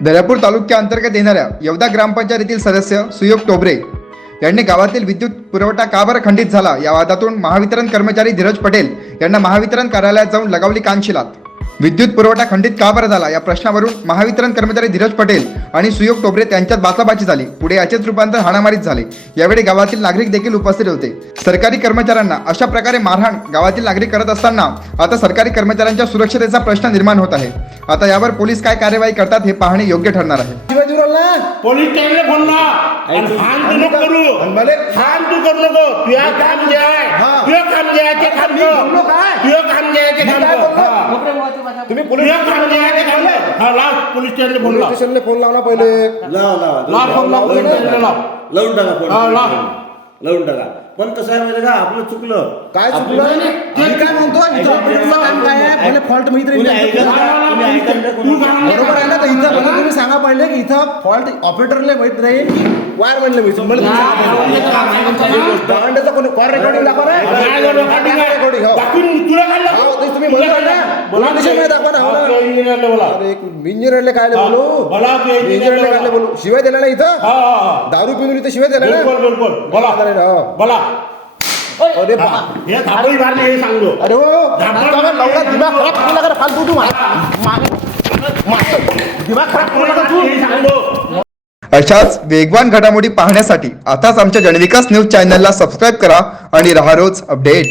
दर्यापूर तालुक्याअंतर्गत येणाऱ्या येवदा ग्रामपंचायतीतील सदस्य सुयोग टोबरे यांनी गावातील विद्युत पुरवठा का बरं खंडित झाला या वादातून महावितरण कर्मचारी धीरज पटेल यांना महावितरण कार्यालयात जाऊन लगावली कानशिलात. विद्युत पुरवठा खंडित का बरं झाला? या प्रश्नावरून महावितरण कर्मचारी धीरज पटेल आणि सुयोग टोबरे यांच्यात बाचाबाची झाली. पुढे याचेच रूपांतर हाणामारीत झाले. यावेळी गावातील नागरिक देखील उपस्थित होते. सरकारी कर्मचाऱ्यांना अशा प्रकारे मारहाण गावातील नागरिक करत असताना आता सरकारी कर्मचाऱ्यांच्या सुरक्षतेचा प्रश्न निर्माण होत आहे. आता यावर पोलीस काय कार्यवाही करतात हे पाहणे योग्य ठरणार आहे. शिवाजी ना? पोलीस स्टेशनला फोन लाव आणि हान तू नको करू. आणि मले- हान तू करू नको. तुझ्या काम जे आहे हा. तुझं काम जे आहे ते काम. तुम्ही पोलीस हा लाव स्टेशनला फोन पोलीस लाव. स्टेशनला फोन लावला पहिले. लावा लावा. लाव फोन लाव पोलीस स्टेशनला लाव. लावून टाका फोन. हा, लाव. लावून टाका. पण कसं आहे माहिती का? आपलं चुकलं. काय आपलं- चुकलं? मी काय म्हणतो? इथं ऑपरेटरचं काम काय आहे? पहिले फॉल्ट माहीत तुम्ही राहील का? का? तू नाही बरोबर आहे ना? तर इथं मला तुम्ही सांगा पहिले की इथं फॉल्ट ऑपरेटरला माहीत राहील की वायर म्हणलं माहीत मला तुम्ही सांगा पहिले. भांड्याचं कोणी कॉल रेकॉर्डिंग दाखवा ना काय झालं? काढून काय? रेकॉर्डिंग हो. दाखवून तुम्ही ना. दाखवा ना, हो ना. इंजिनियरला बोला. अरे एक इंजिनियरले काय बोलू? इंजिनियरला इंजिनियरले काय बोला. बोलू? शिवाय दिला ना इथं? हा हा हा. दारू पिऊन इथं शिवाय दिला ना? बिलकुल बिलकुल. बोला. बोला. अरे हा, बा हे धाबळी मारणे हे सांगतो. अरे हो. आता लवला दिमाग खराब करू नका रे, फालतू तू मा- मा- मा- दिमाग खराब करू नका तू. हे सांगतो. अशाच वेगवान घडामोडी पाहण्यासाठी आताच आमच्या जनविकास न्यूज चॅनलला सबस्क्राईब करा आणि रहा रोज अपडेट